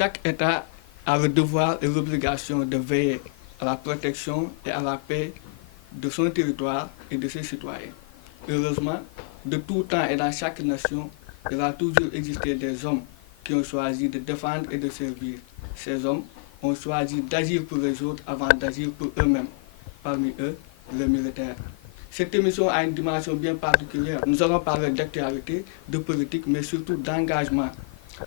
Chaque État a le devoir et l'obligation de veiller à la protection et à la paix de son territoire et de ses citoyens. Heureusement, de tout temps et dans chaque nation, il a toujours existé des hommes qui ont choisi de défendre et de servir. Ces hommes ont choisi d'agir pour les autres avant d'agir pour eux-mêmes. Parmi eux, les militaires. Cette émission a une dimension bien particulière. Nous allons parler d'actualité, de politique, mais surtout d'engagement.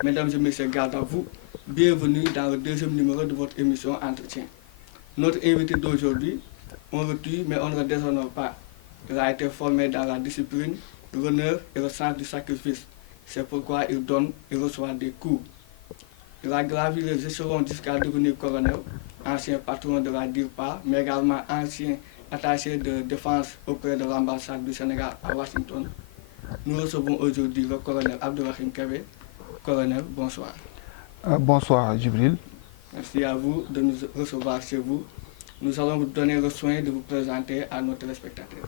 Mesdames et messieurs, garde à vous. Bienvenue dans le deuxième numéro de votre émission Entretien. Notre invité d'aujourd'hui, on le tue, mais on ne le déshonore pas. Il a été formé dans la discipline, l'honneur et le sens du sacrifice. C'est pourquoi il donne et reçoit des coups. Il a gravi les échelons jusqu'à devenir colonel, ancien patron de la DIRPA, mais également ancien attaché de défense auprès de l'ambassade du Sénégal à Washington. Nous recevons aujourd'hui le colonel Abdourahim Kébé. Colonel, bonsoir. Bonsoir, Djibril. Merci à vous de nous recevoir chez vous. Nous allons vous donner le soin de vous présenter à nos téléspectateurs.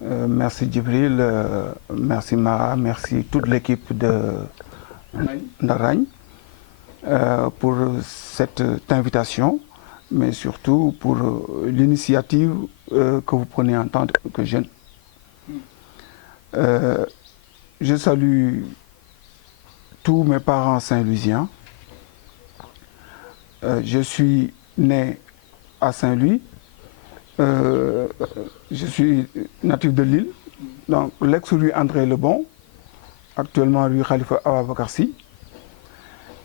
Merci Djibril, merci Mara, merci toute l'équipe de Ndaragne pour cette invitation, mais surtout pour l'initiative que vous prenez en tant que jeune. Je salue tous mes parents saint-louisiens. Je suis né à Saint-Louis. Je suis natif de Lille, donc l'ex-rue André Lebon, actuellement rue Khalifa Ababakarsi.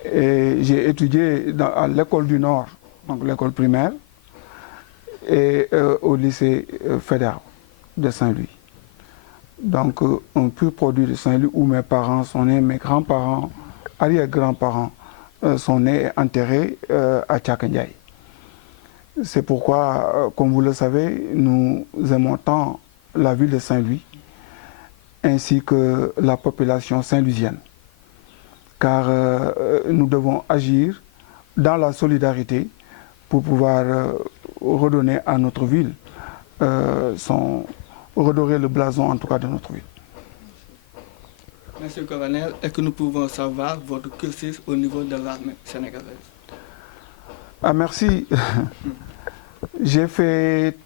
Et j'ai étudié à l'école du Nord, donc l'école primaire, et au lycée fédéral de Saint-Louis. Donc un pur produit de Saint-Louis où mes parents sont nés, mes grands-parents, arrière-grands-parents sont nés et enterrés à Tchakendiaï. C'est pourquoi, comme vous le savez, nous aimons tant la ville de Saint-Louis ainsi que la population saint-louisienne. Car nous devons agir dans la solidarité pour pouvoir redonner à notre ville, redorer le blason en tout cas de notre ville. Monsieur le colonel, est-ce que nous pouvons savoir votre cursus au niveau de l'armée sénégalaise? Ah, merci. J'ai fait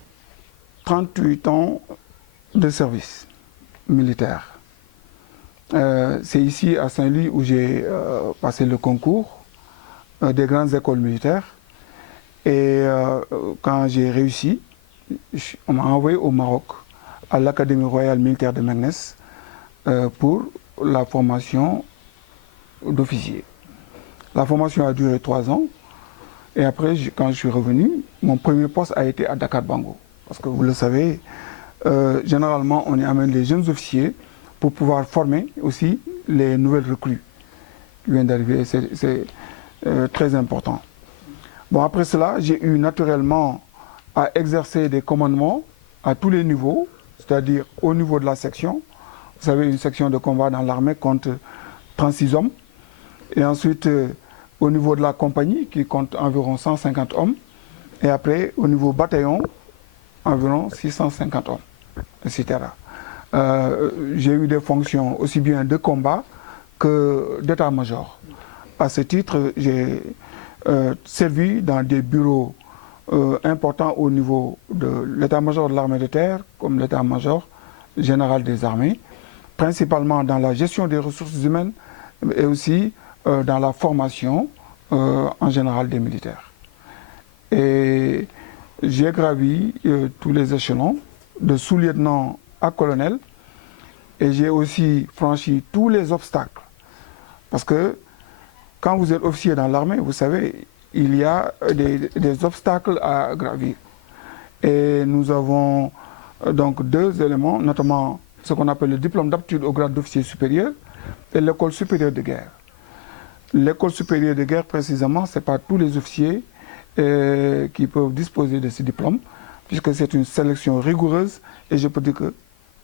38 ans de service militaire. C'est ici à Saint-Louis où j'ai passé le concours des grandes écoles militaires. Et quand j'ai réussi, on m'a envoyé au Maroc, à l'Académie royale militaire de Meknès, pour la formation d'officier. La formation a duré 3 ans. Et après, quand je suis revenu, mon premier poste a été à Dakar Bango. Parce que vous le savez, généralement, on y amène les jeunes officiers pour pouvoir former aussi les nouvelles recrues qui viennent d'arriver. C'est très important. Bon, après cela, j'ai eu naturellement à exercer des commandements à tous les niveaux, c'est-à-dire au niveau de la section. Vous savez, une section de combat dans l'armée compte 36 hommes. Et ensuite, au niveau de la compagnie, qui compte environ 150 hommes. Et après, au niveau bataillon, environ 650 hommes, etc. J'ai eu des fonctions aussi bien de combat que d'état-major. À ce titre, j'ai servi dans des bureaux importants au niveau de l'état-major de l'armée de terre, comme l'état-major général des armées, principalement dans la gestion des ressources humaines et aussi dans la formation en général des militaires. Et j'ai gravi tous les échelons, de sous-lieutenant à colonel, et j'ai aussi franchi tous les obstacles. Parce que quand vous êtes officier dans l'armée, vous savez, il y a des obstacles à gravir. Et nous avons donc 2 éléments, notamment ce qu'on appelle le diplôme d'aptitude au grade d'officier supérieur et l'école supérieure de guerre. L'école supérieure de guerre, précisément, ce n'est pas tous les officiers qui peuvent disposer de ce diplôme, puisque c'est une sélection rigoureuse, et je peux dire que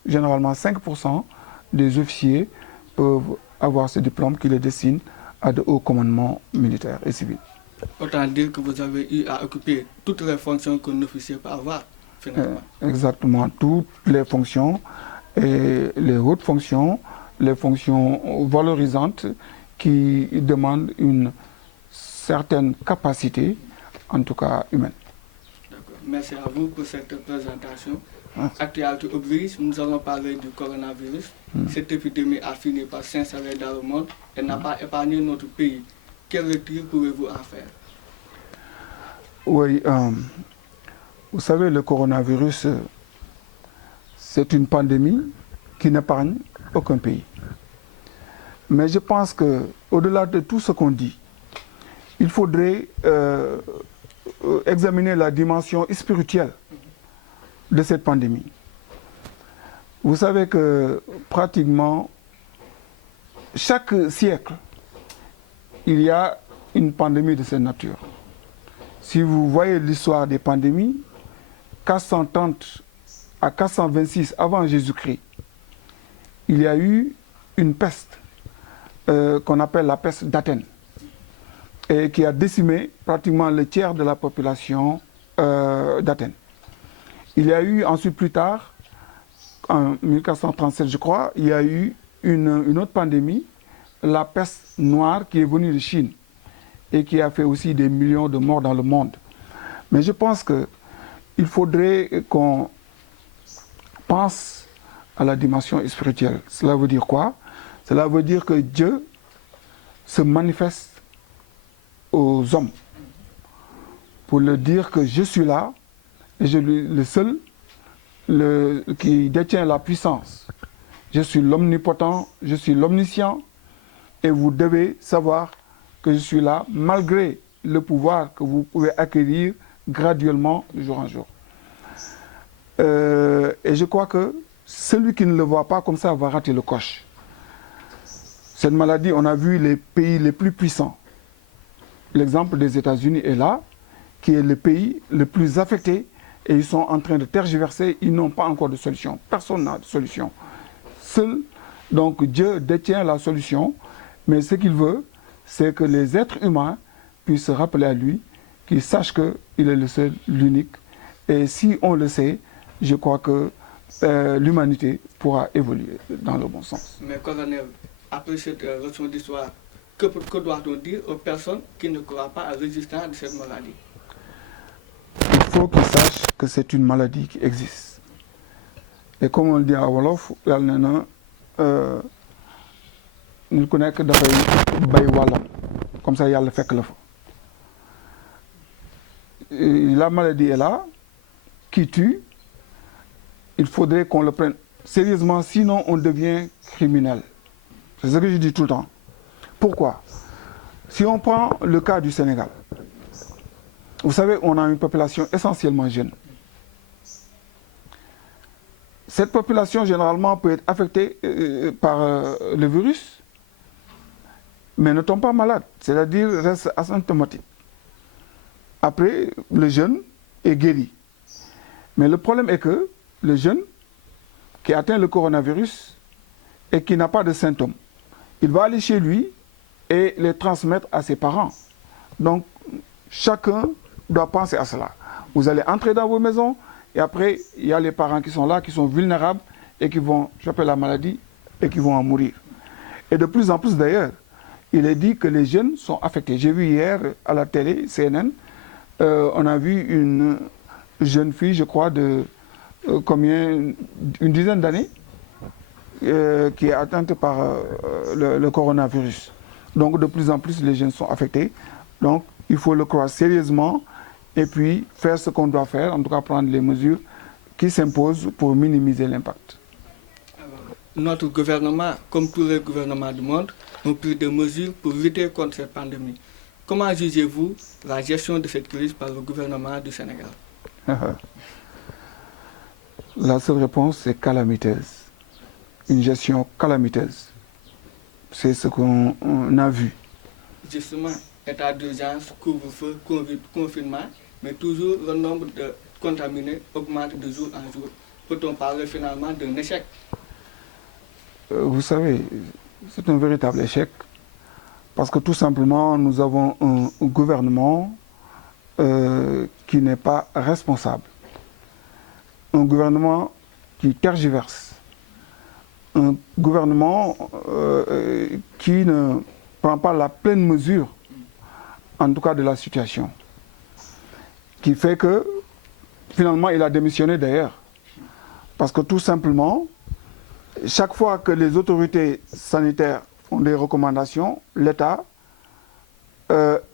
généralement 5% des officiers peuvent avoir ce diplôme qui les destine à de hauts commandements militaires et civils. Autant dire que vous avez eu à occuper toutes les fonctions qu'un officier peut avoir, finalement. Exactement, toutes les fonctions, et les hautes fonctions, les fonctions valorisantes qui demandent une certaines capacités, en tout cas humaines. D'accord. Merci à vous pour cette présentation. Actualité oblige, nous allons parler du coronavirus. Cette épidémie a fini par s'installer dans le monde et n'a pas épargné notre pays. Quel lecture pouvez-vous en faire? Oui, vous savez, le coronavirus, c'est une pandémie qui n'épargne aucun pays. Mais je pense qu'au-delà de tout ce qu'on dit, il faudrait examiner la dimension spirituelle de cette pandémie. Vous savez que pratiquement chaque siècle, il y a une pandémie de cette nature. Si vous voyez l'histoire des pandémies, 430 à 426 avant Jésus-Christ, il y a eu une peste qu'on appelle la peste d'Athènes et qui a décimé pratiquement le tiers de la population d'Athènes. Il y a eu ensuite plus tard, en 1437 je crois, il y a eu une autre pandémie, la peste noire qui est venue de Chine et qui a fait aussi des millions de morts dans le monde. Mais je pense qu'il faudrait qu'on pense à la dimension spirituelle. Cela veut dire quoi? Cela veut dire que Dieu se manifeste aux hommes pour leur dire que je suis là et je suis le seul qui détient la puissance. Je suis l'omnipotent, je suis l'omniscient et vous devez savoir que je suis là malgré le pouvoir que vous pouvez acquérir graduellement de jour en jour. Et je crois que celui qui ne le voit pas comme ça va rater le coche. Cette maladie, on a vu les pays les plus puissants. L'exemple des États-Unis est là, qui est le pays le plus affecté et ils sont en train de tergiverser, ils n'ont pas encore de solution. Personne n'a de solution. Seul, donc Dieu détient la solution, mais ce qu'il veut, c'est que les êtres humains puissent se rappeler à lui, qu'ils sachent qu'il est le seul, l'unique. Et si on le sait, je crois que l'humanité pourra évoluer dans le bon sens. Mais colonel, après cette leçon d'histoire, que doit-on dire aux personnes qui ne croient pas à l'existence de cette maladie? Il faut qu'ils sachent que c'est une maladie qui existe. Et comme on le dit à Wolof, yàlla nee na nit ku nekk dafay bay wàllam comme ça yàlla fekk la fa. La maladie est là, qui tue. Il faudrait qu'on le prenne sérieusement, sinon on devient criminel. C'est ce que je dis tout le temps. Pourquoi? Si on prend le cas du Sénégal, vous savez, on a une population essentiellement jeune. Cette population, généralement, peut être affectée par le virus, mais ne tombe pas malade, c'est-à-dire reste asymptomatique. Après, le jeune est guéri. Mais le problème est que le jeune qui atteint le coronavirus et qui n'a pas de symptômes, il va aller chez lui et les transmettre à ses parents. Donc, chacun doit penser à cela. Vous allez entrer dans vos maisons et après, il y a les parents qui sont là, qui sont vulnérables et qui vont choper la maladie et qui vont en mourir. Et de plus en plus d'ailleurs, il est dit que les jeunes sont affectés. J'ai vu hier à la télé, CNN, on a vu une jeune fille, je crois, de une dizaine d'années, qui est atteinte par le coronavirus. Donc de plus en plus, les jeunes sont affectés. Donc il faut le croire sérieusement et puis faire ce qu'on doit faire, en tout cas prendre les mesures qui s'imposent pour minimiser l'impact. Notre gouvernement, comme tous les gouvernements du monde, ont pris des mesures pour lutter contre cette pandémie. Comment jugez-vous la gestion de cette crise par le gouvernement du Sénégal? La seule réponse est calamiteuse. Une gestion calamiteuse. C'est ce qu'on a vu. Justement, état d'urgence, couvre-feu, confinement, mais toujours le nombre de contaminés augmente de jour en jour. Peut-on parler finalement d'un échec? Vous savez, c'est un véritable échec parce que tout simplement, nous avons un gouvernement qui n'est pas responsable. Un gouvernement qui tergiverse. Un gouvernement qui ne prend pas la pleine mesure en tout cas de la situation, qui fait que finalement il a démissionné d'ailleurs. Parce que tout simplement, chaque fois que les autorités sanitaires font des recommandations, l'État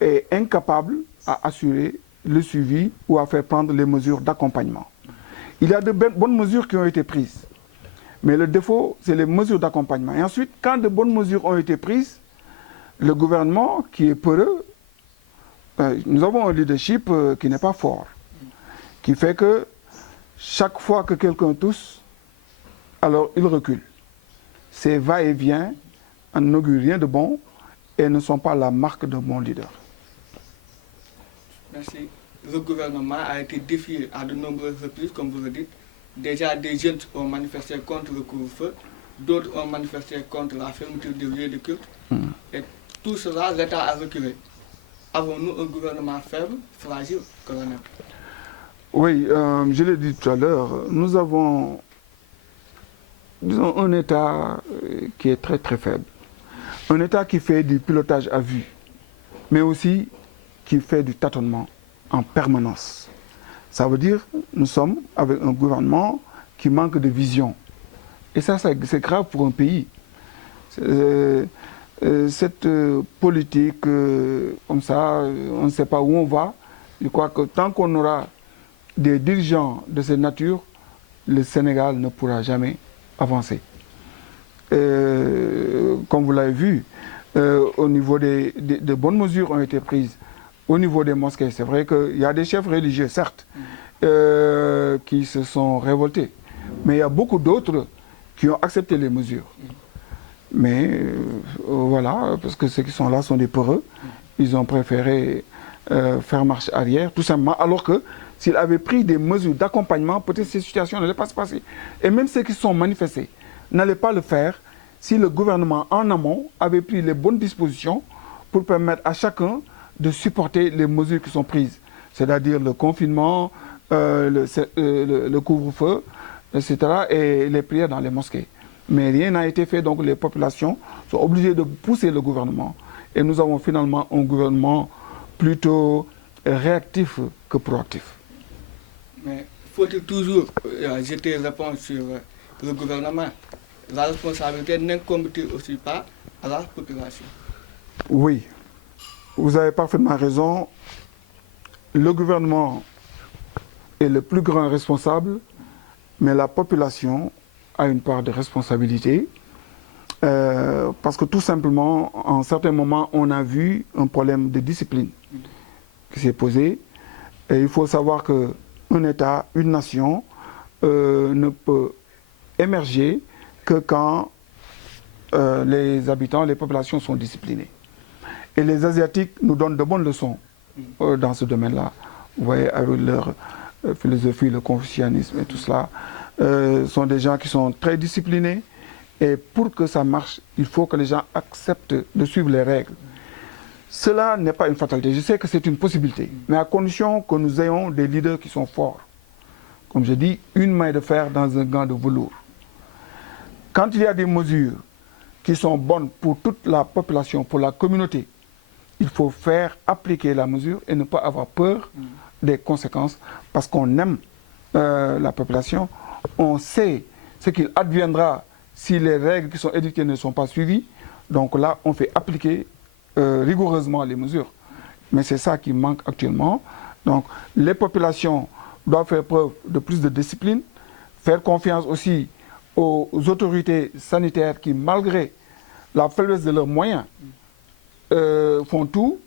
est incapable à assurer le suivi ou à faire prendre les mesures d'accompagnement. Il y a de bonnes mesures qui ont été prises, mais le défaut, c'est les mesures d'accompagnement. Et ensuite, quand de bonnes mesures ont été prises, le gouvernement qui est peureux, nous avons un leadership qui n'est pas fort, qui fait que chaque fois que quelqu'un tousse, alors il recule. Ces va-et-vient n'augurent rien de bon et ne sont pas la marque d'un bon leader. Merci. Le gouvernement a été défié à de nombreuses reprises, comme vous le dites. Déjà, des jeunes ont manifesté contre le couvre-feu, d'autres ont manifesté contre la fermeture des lieux de culte. Et tout cela, l'État a reculé. Avons-nous un gouvernement faible, fragile, colonel? Oui, je l'ai dit tout à l'heure, nous avons, disons, un État qui est très très faible. Un État qui fait du pilotage à vue, mais aussi qui fait du tâtonnement en permanence. Ça veut dire que nous sommes avec un gouvernement qui manque de vision. Et ça, c'est grave pour un pays. Cette politique, comme ça, on ne sait pas où on va. Je crois que tant qu'on aura des dirigeants de cette nature, le Sénégal ne pourra jamais avancer. Comme vous l'avez vu, au niveau de bonnes mesures ont été prises. Au niveau des mosquées, c'est vrai qu'il y a des chefs religieux, certes, qui se sont révoltés. Mais il y a beaucoup d'autres qui ont accepté les mesures. Mais voilà, parce que ceux qui sont là sont des peureux. Ils ont préféré faire marche arrière, tout simplement, alors que s'ils avaient pris des mesures d'accompagnement, peut-être ces situations n'allaient pas se passer. Et même ceux qui se sont manifestés n'allaient pas le faire si le gouvernement en amont avait pris les bonnes dispositions pour permettre à chacun de supporter les mesures qui sont prises, c'est-à-dire le confinement, le couvre-feu, etc., et les prières dans les mosquées. Mais rien n'a été fait, donc les populations sont obligées de pousser le gouvernement. Et nous avons finalement un gouvernement plutôt réactif que proactif. Mais faut-il toujours jeter réponse sur le gouvernement? La responsabilité n'incombe-t-il aussi pas à la population? Oui, vous avez parfaitement raison. Le gouvernement est le plus grand responsable, mais la population a une part de responsabilité. Parce que tout simplement, en certains moments, on a vu un problème de discipline qui s'est posé. Et il faut savoir qu'un État, une nation, ne peut émerger que quand les habitants, les populations sont disciplinées. Et les Asiatiques nous donnent de bonnes leçons dans ce domaine-là. Vous voyez, avec leur philosophie, le confucianisme et tout cela, sont des gens qui sont très disciplinés. Et pour que ça marche, il faut que les gens acceptent de suivre les règles. Cela n'est pas une fatalité. Je sais que c'est une possibilité, mais à condition que nous ayons des leaders qui sont forts. Comme je dis, une main de fer dans un gant de velours. Quand il y a des mesures qui sont bonnes pour toute la population, pour la communauté, il faut faire appliquer la mesure et ne pas avoir peur des conséquences parce qu'on aime la population. On sait ce qu'il adviendra si les règles qui sont édictées ne sont pas suivies. Donc là, on fait appliquer rigoureusement les mesures. Mais c'est ça qui manque actuellement. Donc les populations doivent faire preuve de plus de discipline, faire confiance aussi aux autorités sanitaires qui, malgré la faiblesse de leurs moyens, font tout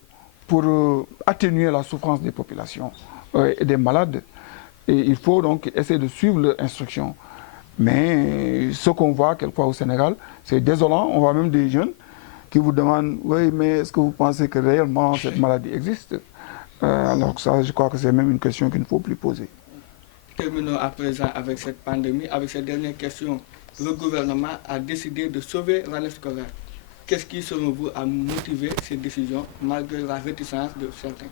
pour atténuer la souffrance des populations et des malades. Et il faut donc essayer de suivre leurs instructions. Mais ce qu'on voit quelquefois au Sénégal, c'est désolant. On voit même des jeunes qui vous demandent « Oui, mais est-ce que vous pensez que réellement cette maladie existe ?» Alors que ça, je crois que c'est même une question qu'il ne faut plus poser. Terminons à présent avec cette pandémie. Avec cette dernière question, le gouvernement a décidé de sauver l'année scolaire. Qu'est-ce qui, selon vous, a motivé cette décision, malgré la réticence de certains?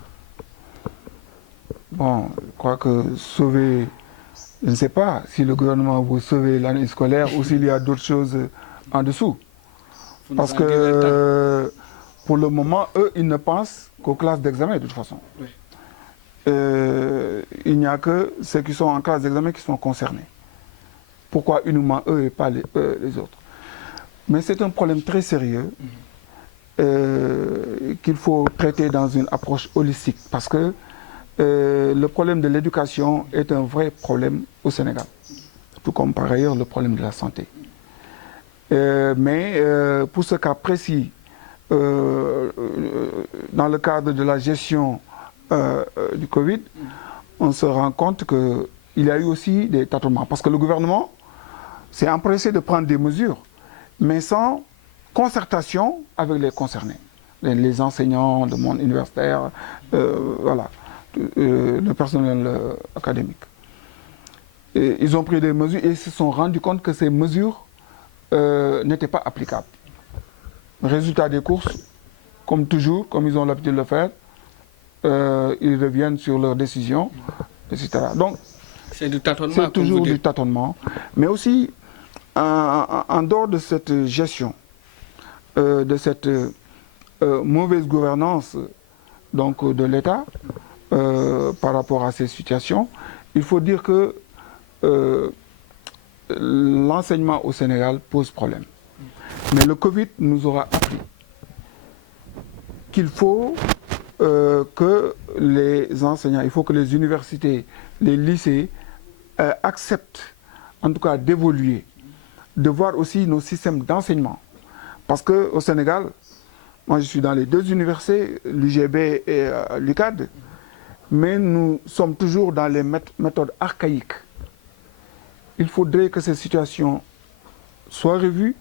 Bon, je crois que sauver, je ne sais pas si le gouvernement veut sauver l'année scolaire ou s'il y a d'autres choses en dessous. Parce que pour le moment, eux, ils ne pensent qu'aux classes d'examen de toute façon. Oui. Il n'y a que ceux qui sont en classe d'examen qui sont concernés. Pourquoi uniquement eux et pas les autres? Mais c'est un problème très sérieux qu'il faut traiter dans une approche holistique parce que le problème de l'éducation est un vrai problème au Sénégal, tout comme par ailleurs le problème de la santé. Mais pour ce cas précis, dans le cadre de la gestion du Covid, on se rend compte qu'il y a eu aussi des tâtonnements. Parce que le gouvernement s'est empressé de prendre des mesures, mais sans concertation avec les concernés, les enseignants, le monde universitaire, voilà, le personnel académique. Et ils ont pris des mesures et se sont rendus compte que ces mesures n'étaient pas applicables. Résultat des courses, comme toujours, comme ils ont l'habitude de le faire, ils reviennent sur leurs décisions, etc. Donc, c'est du tâtonnement. C'est toujours du tâtonnement. Mais aussi, en dehors de cette gestion, de cette mauvaise gouvernance donc, de l'État par rapport à ces situations, il faut dire que l'enseignement au Sénégal pose problème. Mais le Covid nous aura appris qu'il faut que les enseignants, il faut que les universités, les lycées acceptent en tout cas d'évoluer, de voir aussi nos systèmes d'enseignement. Parce qu'au Sénégal, moi je suis dans les deux universités, l'UGB et l'UCAD, mais nous sommes toujours dans les méthodes archaïques. Il faudrait que ces situations soient revues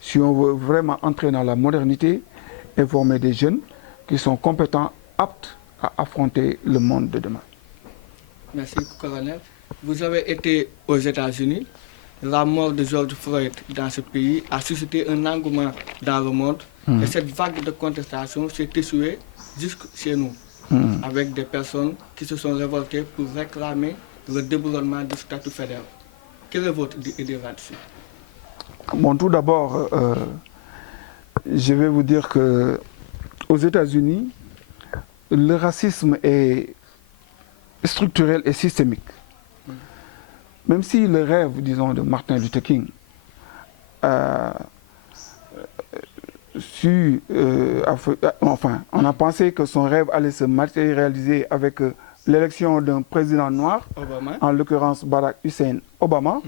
si on veut vraiment entrer dans la modernité et former des jeunes qui sont compétents, aptes à affronter le monde de demain. Merci, colonel. Vous avez été aux États-Unis. La mort de George Floyd dans ce pays a suscité un engouement dans le monde. Et cette vague de contestation s'est essuyée jusque chez nous, avec des personnes qui se sont révoltées pour réclamer le déboulonnement du statut fédéral. Quelle est votre idée là-dessus? Bon, tout d'abord, je vais vous dire que aux États-Unis, le racisme est structurel et systémique. Même si le rêve, disons, de Martin Luther King enfin, on a pensé que son rêve allait se matérialiser avec l'élection d'un président noir, Obama. En l'occurrence Barack Hussein Obama.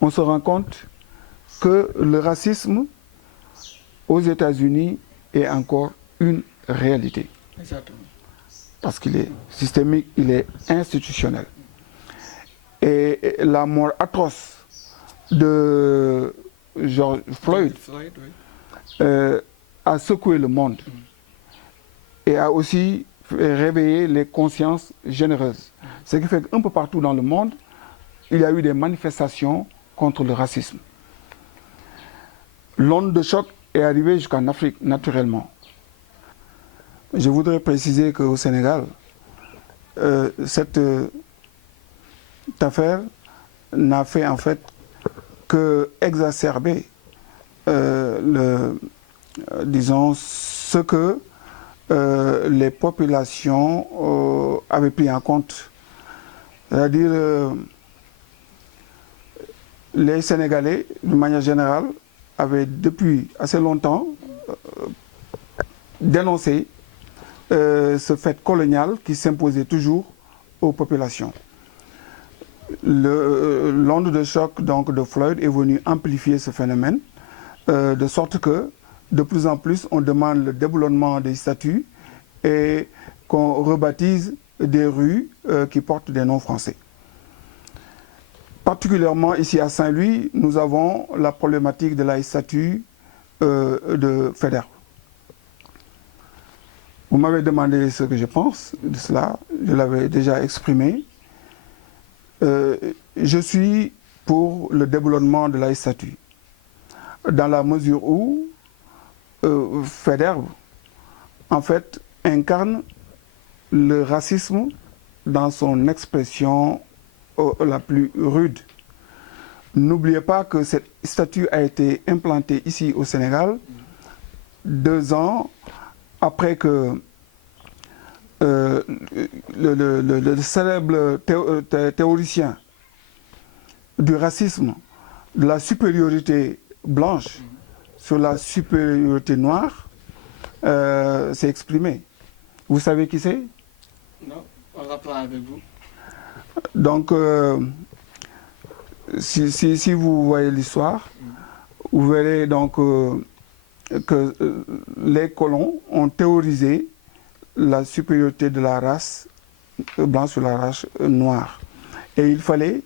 On se rend compte que le racisme aux États-Unis est encore une réalité. Exactement. Parce qu'il est systémique, il est institutionnel. Et la mort atroce de George Floyd, a secoué le monde et a aussi réveillé les consciences généreuses. Ce qui fait qu'un peu partout dans le monde, il y a eu des manifestations contre le racisme. L'onde de choc est arrivée jusqu'en Afrique, naturellement. Je voudrais préciser qu'au Sénégal, cette affaire n'a fait en fait que exacerber disons, ce que les populations avaient pris en compte. C'est-à-dire, les Sénégalais, de manière générale, avaient depuis assez longtemps dénoncé ce fait colonial qui s'imposait toujours aux populations. L'onde de choc donc, de Floyd est venue amplifier ce phénomène, de sorte que de plus en plus on demande le déboulonnement des statuts et qu'on rebaptise des rues qui portent des noms français. Particulièrement ici à Saint-Louis, nous avons la problématique de la statue de Faidherbe. Vous m'avez demandé ce que je pense de cela, je l'avais déjà exprimé. Je suis pour le déboulonnement de la statue, dans la mesure où Faidherbe, en fait, incarne le racisme dans son expression la plus rude. N'oubliez pas que cette statue a été implantée ici au Sénégal 2 ans après que le célèbre théoricien du racisme, de la supériorité blanche sur la supériorité noire, s'est exprimé. Vous savez qui c'est? Non, on reprend avec vous. Donc, si vous voyez l'histoire, vous verrez donc que les colons ont théorisé la supériorité de la race blanche sur la race noire. Et il fallait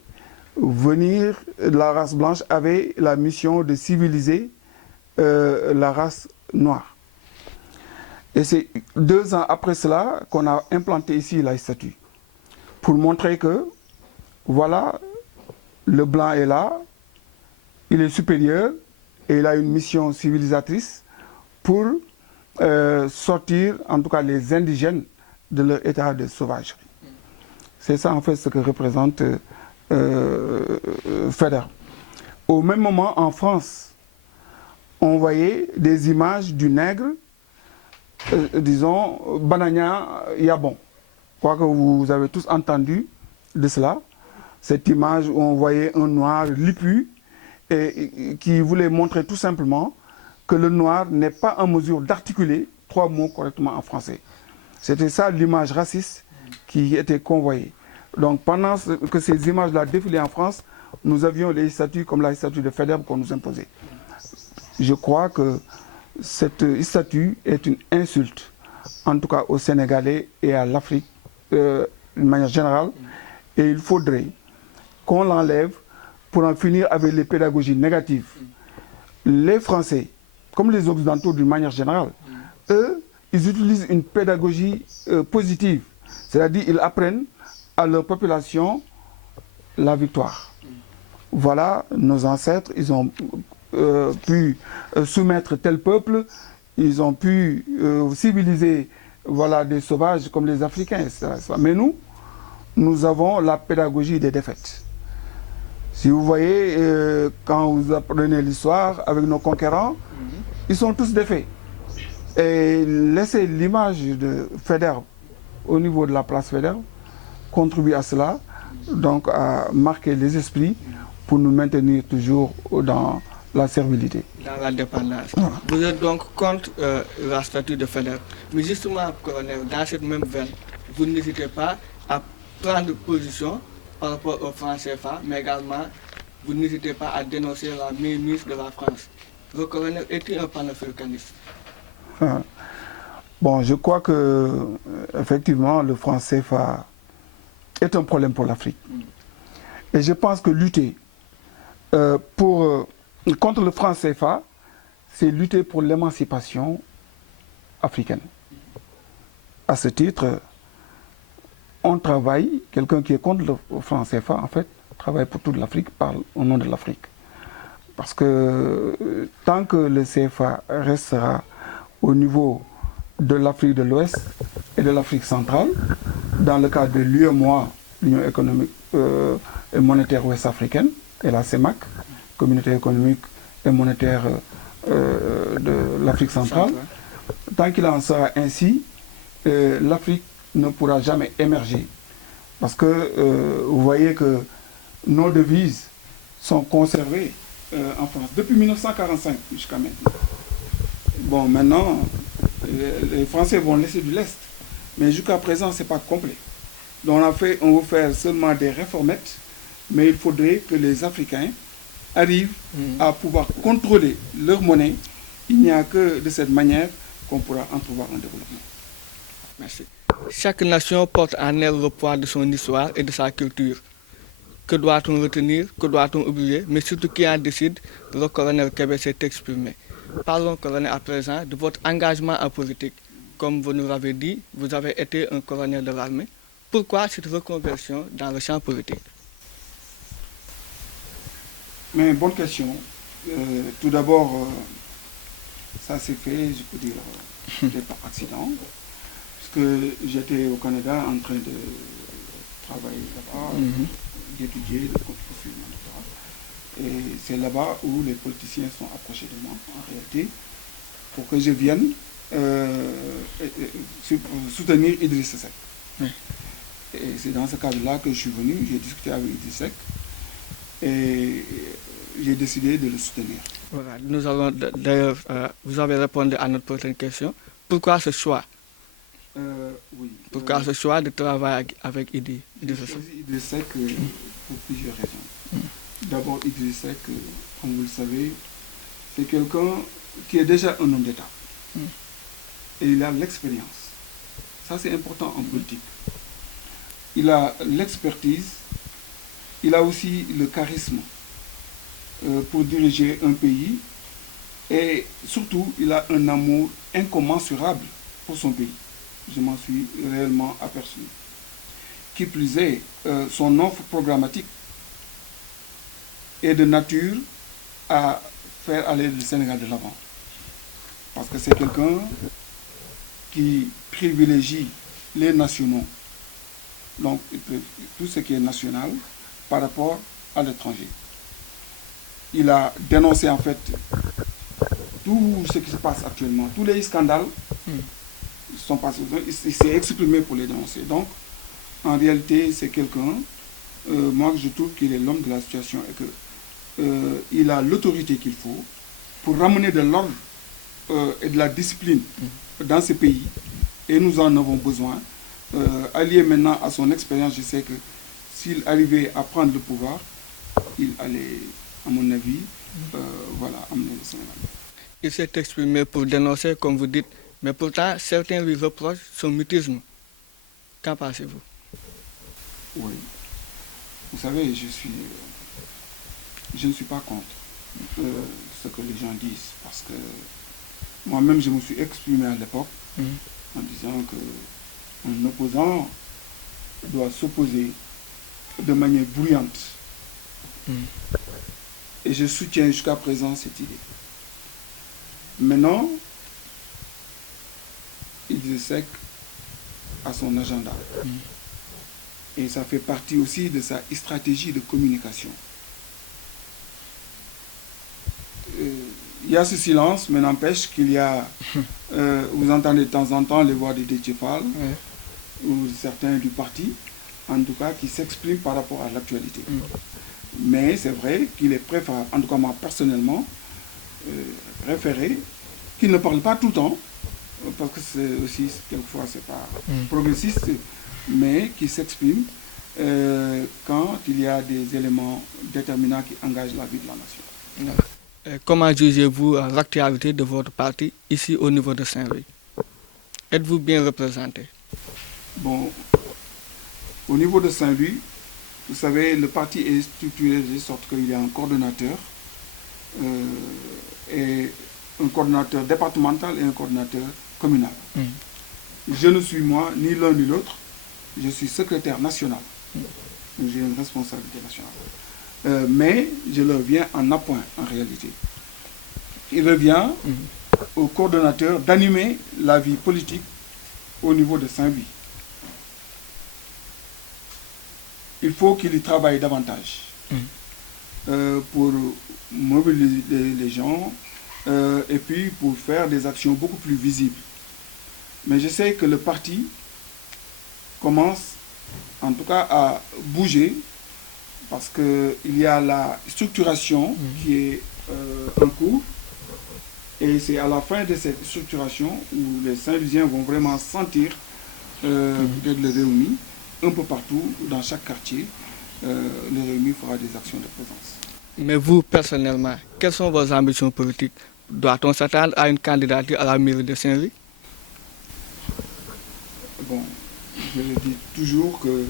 venir, la race blanche avait la mission de civiliser la race noire. Et c'est 2 ans après cela qu'on a implanté ici la statue, pour montrer que, voilà, le blanc est là, il est supérieur, et il a une mission civilisatrice pour sortir, en tout cas, les indigènes de leur état de sauvagerie. C'est ça, en fait, ce que représente Faidherbe. Au même moment, en France, on voyait des images du nègre, disons, Banania Yabon. Je crois que vous avez tous entendu de cela. Cette image où on voyait un noir lipu et qui voulait montrer tout simplement que le noir n'est pas en mesure d'articuler 3 mots correctement en français. C'était ça l'image raciste qui était convoyée. Donc pendant que ces images-là défilaient en France, nous avions les statues comme la statue de Faidherbe qu'on nous imposait. Je crois que cette statue est une insulte, en tout cas aux Sénégalais et à l'Afrique d'une manière générale. Et il faudrait qu'on l'enlève pour en finir avec les pédagogies négatives. Les Français, comme les Occidentaux d'une manière générale, eux, ils utilisent une pédagogie positive. C'est-à-dire qu'ils apprennent à leur population la victoire. Voilà, nos ancêtres, ils ont pu soumettre tel peuple, ils ont pu civiliser, voilà, des sauvages comme les Africains, etc. Mais nous avons la pédagogie des défaites. Si vous voyez, quand vous apprenez l'histoire avec nos conquérants, ils sont tous défaits. Et laisser l'image de Faidherbe au niveau de la place Faidherbe contribue à cela, donc à marquer les esprits pour nous maintenir toujours dans la servilité. Dans la dépendance. Vous êtes donc contre la statue de Faidherbe. Mais justement, colonel, dans cette même veine, vous n'hésitez pas à prendre position par rapport au franc CFA, mais également, vous n'hésitez pas à dénoncer la mainmise de la France. Le colonel est-il un panafricaniste? Bon, je crois que effectivement, le franc CFA est un problème pour l'Afrique. Et je pense que lutter contre le franc CFA, c'est lutter pour l'émancipation africaine. À ce titre, on travaille, quelqu'un qui est contre le franc CFA, en fait, travaille pour toute l'Afrique, parle au nom de l'Afrique. Parce que tant que le CFA restera au niveau de l'Afrique de l'Ouest et de l'Afrique centrale, dans le cadre de l'UEMOA, l'Union économique et monétaire ouest-africaine, et la CEMAC, Communauté économique et monétaire de l'Afrique centrale, tant qu'il en sera ainsi, l'Afrique ne pourra jamais émerger. Parce que vous voyez que nos devises sont conservées en France depuis 1945 jusqu'à maintenant. Bon, maintenant, les Français vont laisser du lest, mais jusqu'à présent, ce n'est pas complet. Donc on veut faire seulement des réformettes, mais il faudrait que les Africains arrivent à pouvoir contrôler leur monnaie. Il n'y a que de cette manière qu'on pourra entrevoir un développement. Merci. Chaque nation porte en elle le poids de son histoire et de sa culture. Que doit-on retenir, que doit-on oublier, mais surtout qui en décide? Le colonel Kébé s'est exprimé. Parlons, colonel, à présent de votre engagement en politique. Comme vous nous l'avez dit, vous avez été un colonel de l'armée. Pourquoi cette reconversion dans le champ politique? Mais bonne question. Tout d'abord, ça s'est fait, je peux dire, c'était par accident. Parce que j'étais au Canada en train de travailler là-bas, d'étudier, de poursuivre mon doctorat. Et c'est là-bas où les politiciens sont approchés de moi, en réalité, pour que je vienne soutenir Idriss Seck. Oui. Et c'est dans ce cadre-là que je suis venu, j'ai discuté avec Idriss Seck et j'ai décidé de le soutenir. Voilà, nous allons d'ailleurs, vous avez répondu à notre prochaine question. Pourquoi ce choix? Oui. Pourquoi ce choix de travailler avec Idriss J'ai Seck? choisi Idriss Seck pour plusieurs raisons. D'abord, Idriss Seck, comme vous le savez, c'est quelqu'un qui est déjà un homme d'État. Et il a l'expérience. Ça, c'est important en politique. Il a l'expertise, il a aussi le charisme pour diriger un pays et surtout, il a un amour incommensurable pour son pays. Je m'en suis réellement aperçu. Qui plus est, son offre programmatique est de nature à faire aller le Sénégal de l'avant. Parce que c'est quelqu'un qui privilégie les nationaux, donc tout ce qui est national par rapport à l'étranger. Il a dénoncé en fait tout ce qui se passe actuellement, tous les scandales sont passés, il s'est exprimé pour les dénoncer. Donc, en réalité, c'est quelqu'un, moi je trouve qu'il est l'homme de la situation et qu'il a l'autorité qu'il faut pour ramener de l'ordre et de la discipline dans ce pays. Et nous en avons besoin. Allié maintenant à son expérience, je sais que s'il arrivait à prendre le pouvoir, il allait, à mon avis, amener le Sénégal. Il s'est exprimé pour dénoncer, comme vous dites, mais pourtant, certains lui reprochent son mutisme. Qu'en pensez-vous? Oui. Vous savez, je ne suis pas contre ce que les gens disent, parce que moi-même, je me suis exprimé à l'époque en disant qu'un opposant doit s'opposer de manière bruyante. Et je soutiens jusqu'à présent cette idée. Maintenant, Idriss Seck a son agenda. Et ça fait partie aussi de sa stratégie de communication. Il y a ce silence, mais n'empêche qu'il y a... vous entendez de temps en temps les voix de Déthié Fall ou certains du parti, en tout cas, qui s'expriment par rapport à l'actualité. Mais c'est vrai qu'il est préférable, en tout cas moi personnellement, préféré qu'il ne parle pas tout le temps, parce que c'est aussi, quelquefois, c'est pas progressiste, mais qui s'exprime quand il y a des éléments déterminants qui engagent la vie de la nation. Comment jugez-vous l'actualité de votre parti ici au niveau de Saint-Louis? Êtes-vous bien représenté? Bon, au niveau de Saint-Louis, vous savez, le parti est structuré de sorte qu'il y a un coordonnateur, et un coordonnateur départemental et un coordonnateur communal. Je ne suis moi ni l'un ni l'autre, je suis secrétaire national. J'ai une responsabilité nationale. Mais je leur viens en appoint en réalité. Il revient au coordonnateur d'animer la vie politique au niveau de Saint-Louis. Il faut qu'il y travaille davantage pour mobiliser les gens et puis pour faire des actions beaucoup plus visibles. Mais je sais que le parti commence en tout cas à bouger parce qu'il y a la structuration qui est en cours et c'est à la fin de cette structuration où les Saint-Louisiens vont vraiment sentir peut-être le Réumi un peu partout dans chaque quartier. Le Réumi fera des actions de présence. Mais vous, personnellement, quelles sont vos ambitions politiques? Doit-on s'attendre à une candidature à la mairie de Saint-Louis? Bon, je le dis toujours que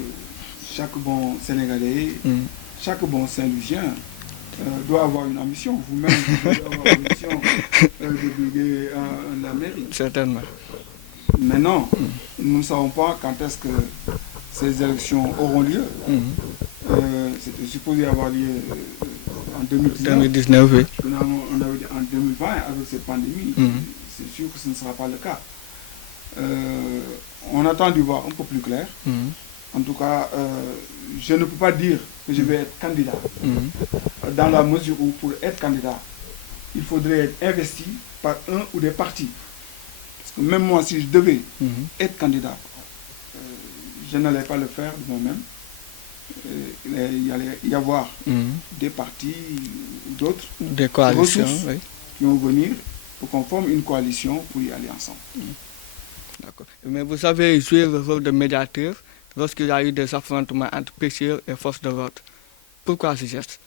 chaque bon Sénégalais, chaque bon Saint-Louisien doit avoir une ambition. Vous-même, vous devez avoir une ambition de briguer la mairie. Certainement. Maintenant, nous ne savons pas quand est-ce que ces élections auront lieu. C'était supposé avoir lieu en 2019, oui. On avait dit en 2020 avec cette pandémie. C'est sûr que ce ne sera pas le cas. On attend d'y voir un peu plus clair. En tout cas, je ne peux pas dire que je vais être candidat. Dans la mesure où pour être candidat, il faudrait être investi par un ou des partis. Parce même moi, si je devais être candidat, je n'allais pas le faire de moi-même. Il allait y avoir des partis, d'autres, des coalitions, oui. qui vont venir pour qu'on forme une coalition pour y aller ensemble. D'accord. Mais vous avez joué le rôle de médiateur lorsqu'il y a eu des affrontements entre pêcheurs et forces de l'ordre. Pourquoi ce geste?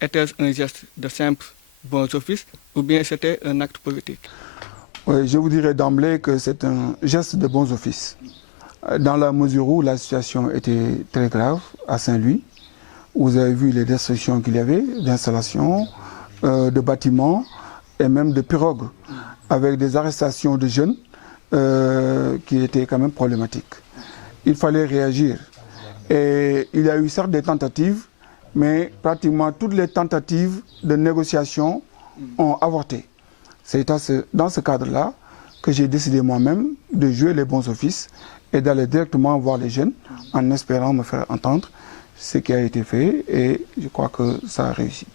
Était-ce un geste de simple bon office ou bien c'était un acte politique? Oui, je vous dirais d'emblée que c'est un geste de bon office. Dans la mesure où la situation était très grave à Saint-Louis, vous avez vu les destructions qu'il y avait d'installations, de bâtiments et même de pirogues, avec des arrestations de jeunes qui étaient quand même problématiques. Il fallait réagir. Et il y a eu certes des tentatives, mais pratiquement toutes les tentatives de négociation ont avorté. C'est dans ce cadre-là que j'ai décidé moi-même de jouer les bons offices et d'aller directement voir les jeunes en espérant me faire entendre ce qui a été fait et je crois que ça a réussi.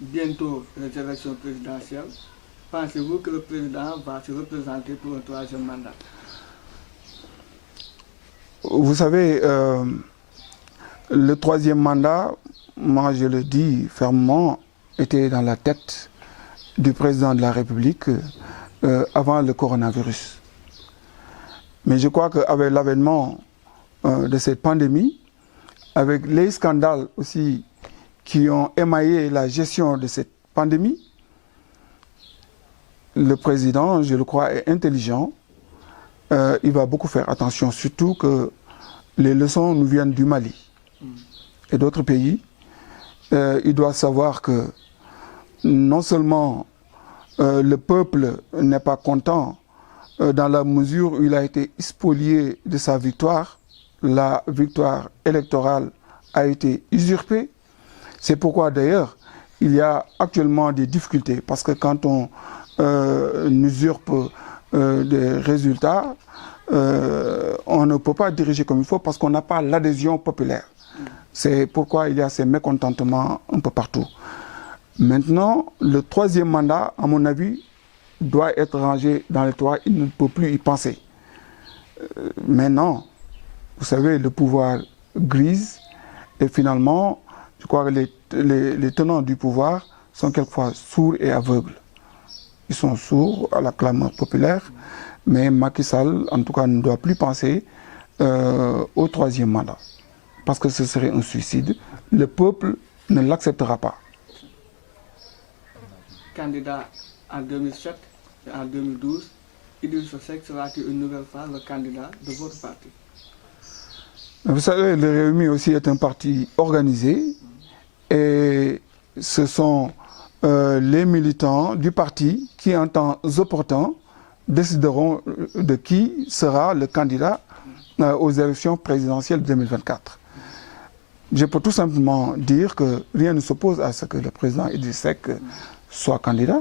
Bientôt les élections présidentielles, pensez-vous que le président va se représenter pour un troisième mandat? Vous savez, le troisième mandat, moi je le dis fermement, était dans la tête du président de la République avant le coronavirus. Mais je crois qu'avec l'avènement de cette pandémie, avec les scandales aussi qui ont émaillé la gestion de cette pandémie, le président, je le crois, est intelligent. Il va beaucoup faire attention, surtout que les leçons nous viennent du Mali et d'autres pays. Il doit savoir que non seulement le peuple n'est pas content dans la mesure où il a été spolié de sa victoire, la victoire électorale a été usurpée. C'est pourquoi d'ailleurs il y a actuellement des difficultés, parce que quand on usurpe des résultats, on ne peut pas diriger comme il faut parce qu'on n'a pas l'adhésion populaire. C'est pourquoi il y a ces mécontentements un peu partout. Maintenant, le troisième mandat, à mon avis, doit être rangé dans les toits. Il ne peut plus y penser. Maintenant, vous savez, le pouvoir grise et finalement, je crois que les tenants du pouvoir sont quelquefois sourds et aveugles. Ils sont sourds à la clameur populaire, mais Macky Sall, en tout cas, ne doit plus penser au troisième mandat. Parce que ce serait un suicide. Le peuple ne l'acceptera pas. Candidat en 2007 et en 2012, Idrissa Seck sera-t-il une nouvelle fois le candidat de votre parti? Vous savez, le Réumi aussi est un parti organisé et ce sont les militants du parti qui, en temps opportun, décideront de qui sera le candidat aux élections présidentielles 2024. Je peux tout simplement dire que rien ne s'oppose à ce que le président Idrissa Seck soit candidat,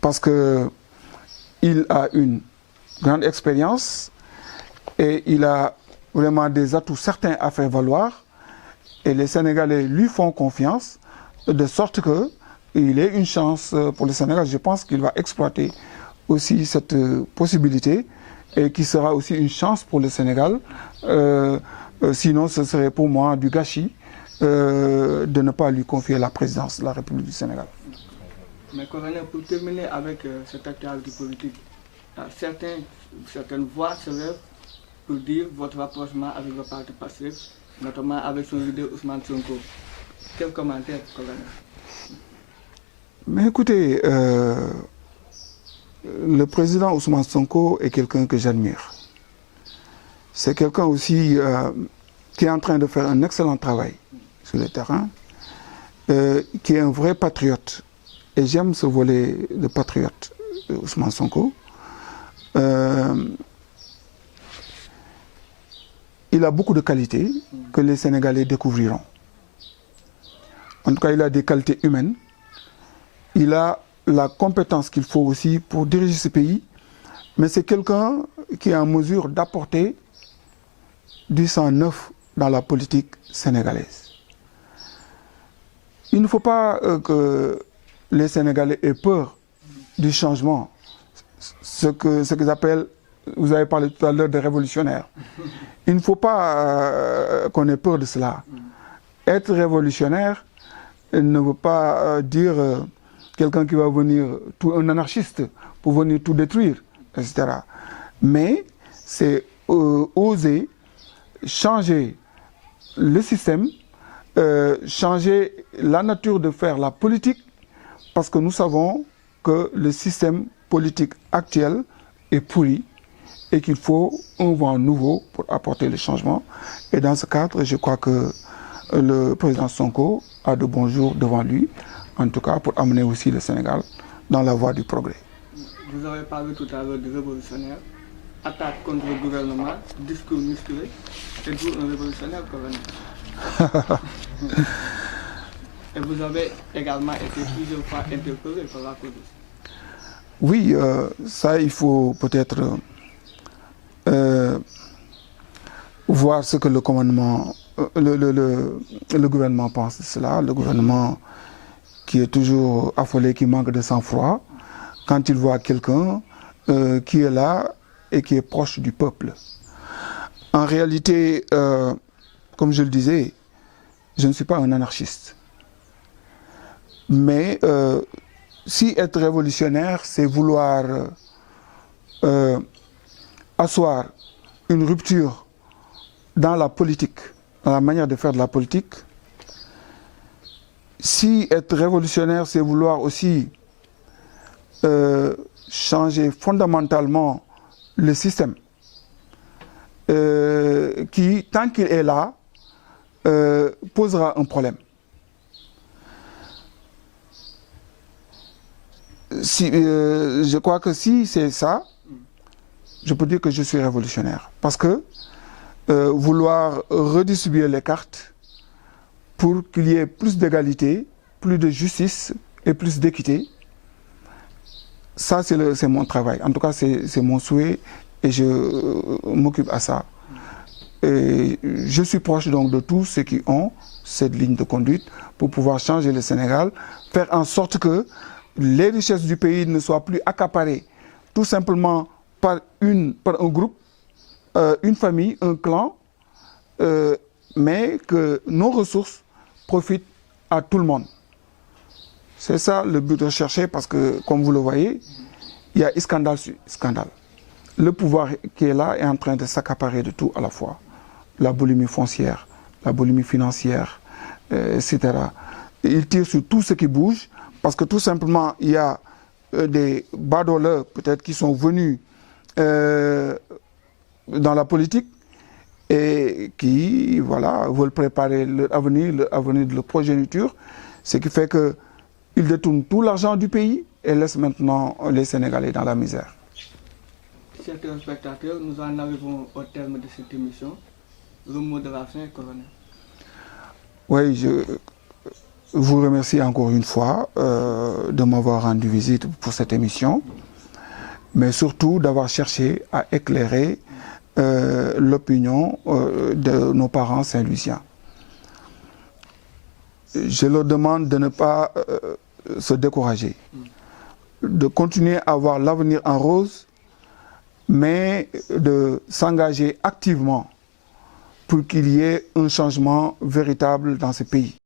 parce qu'il a une grande expérience et il a vraiment des atouts certains à faire valoir, et les Sénégalais lui font confiance, de sorte qu'il ait une chance pour le Sénégal. Je pense qu'il va exploiter aussi cette possibilité et qui sera aussi une chance pour le Sénégal. Sinon, ce serait pour moi du gâchis de ne pas lui confier la présidence de la République du Sénégal. Mais colonel, pour terminer avec cette actualité politique, certaines voix se lèvent pour dire votre rapprochement avec le parti Pastef, notamment avec son leader Ousmane Sonko. Quel commentaire, colonel? Mais écoutez, le président Ousmane Sonko est quelqu'un que j'admire. C'est quelqu'un aussi qui est en train de faire un excellent travail sur le terrain, qui est un vrai patriote. Et j'aime ce volet de patriote, Ousmane Sonko. Il a beaucoup de qualités que les Sénégalais découvriront. En tout cas, il a des qualités humaines. Il a la compétence qu'il faut aussi pour diriger ce pays. Mais c'est quelqu'un qui est en mesure d'apporter du sang neuf dans la politique sénégalaise. Il ne faut pas que les Sénégalais aient peur du changement. ce qu'ils appellent, vous avez parlé tout à l'heure de révolutionnaires. Il ne faut pas qu'on ait peur de cela. Être révolutionnaire ne veut pas dire quelqu'un qui va venir, un anarchiste, pour venir tout détruire, etc. Mais c'est oser changer le système, changer la nature de faire la politique, parce que nous savons que le système politique actuel est pourri et qu'il faut un vent nouveau pour apporter le changement. Et dans ce cadre, je crois que le président Sonko a de bons jours devant lui, en tout cas pour amener aussi le Sénégal dans la voie du progrès. Vous avez parlé tout à l'heure de révolutionnaire, attaque contre le gouvernement, discours musclé. Êtes-vous un révolutionnaire, colonel? Et vous avez également été plusieurs fois interpellé par la police. Oui, ça il faut peut-être voir ce que le commandement, le gouvernement pense de cela. Le gouvernement qui est toujours affolé, qui manque de sang-froid, quand il voit quelqu'un qui est là et qui est proche du peuple. En réalité, comme je le disais, je ne suis pas un anarchiste. Mais si être révolutionnaire, c'est vouloir asseoir une rupture dans la politique, dans la manière de faire de la politique, si être révolutionnaire, c'est vouloir aussi changer fondamentalement le système, qui, tant qu'il est là, posera un problème. Je crois que si c'est ça, je peux dire que je suis révolutionnaire. Parce que vouloir redistribuer les cartes pour qu'il y ait plus d'égalité, plus de justice et plus d'équité, ça c'est mon travail. En tout cas, c'est mon souhait et je m'occupe à ça. Et je suis proche donc de tous ceux qui ont cette ligne de conduite pour pouvoir changer le Sénégal, faire en sorte que les richesses du pays ne soient plus accaparées tout simplement par un groupe, une famille, un clan, mais que nos ressources profitent à tout le monde. C'est ça le but recherché parce que, comme vous le voyez, il y a scandale sur scandale. Le pouvoir qui est là est en train de s'accaparer de tout à la fois. La boulimie foncière, la boulimie financière, etc. Il tire sur tout ce qui bouge parce que tout simplement, il y a des badoleurs peut-être qui sont venus dans la politique et qui voilà, veulent préparer l'avenir de leur progéniture, ce qui fait qu'ils détournent tout l'argent du pays et laissent maintenant les Sénégalais dans la misère. Chers téléspectateurs, nous en arrivons au terme de cette émission. Le mot de la fin, colonel. Oui, je vous remercie encore une fois de m'avoir rendu visite pour cette émission, mais surtout d'avoir cherché à éclairer l'opinion de nos parents saint-louisiens. Je leur demande de ne pas se décourager, de continuer à voir l'avenir en rose, mais de s'engager activement pour qu'il y ait un changement véritable dans ce pays.